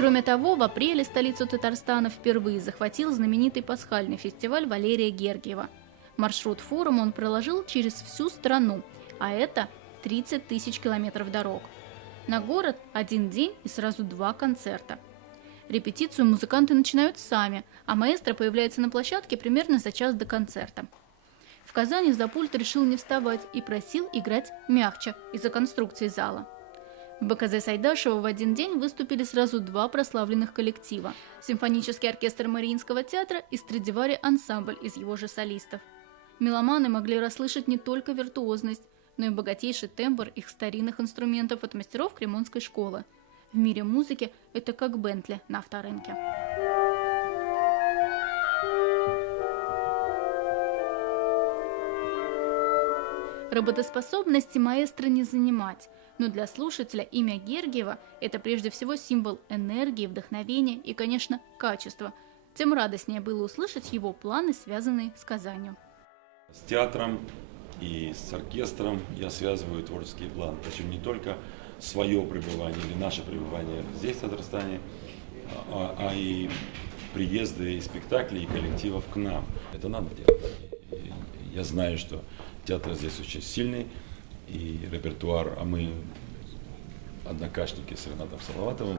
Кроме того, в апреле столицу Татарстана впервые захватил знаменитый пасхальный фестиваль Валерия Гергиева. Маршрут форума он проложил через всю страну, а это 30 тысяч километров дорог. На город один день и сразу 2 концерта. Репетицию музыканты начинают сами, а маэстро появляется на площадке примерно за час до концерта. В Казани за пульт решил не вставать и просил играть мягче из-за конструкции зала. В БКЗ Сайдашева в один день выступили сразу 2 прославленных коллектива – симфонический оркестр Мариинского театра и Страдивари ансамбль из его же солистов. Меломаны могли расслышать не только виртуозность, но и богатейший тембр их старинных инструментов от мастеров Кремонской школы. В мире музыки это как Бентли на авторынке. Работоспособности маэстро не занимать, но для слушателя имя Гергиева – это прежде всего символ энергии, вдохновения и, конечно, качества. Тем радостнее было услышать его планы, связанные с Казанью. С театром и с оркестром я связываю творческий план, причем не только свое пребывание или наше пребывание здесь, в Татарстане, а и приезды и спектаклей, и коллективов к нам. Это надо делать. Я знаю, что театр здесь очень сильный, и репертуар, а мы однокашники с Ренатом Салаватовым.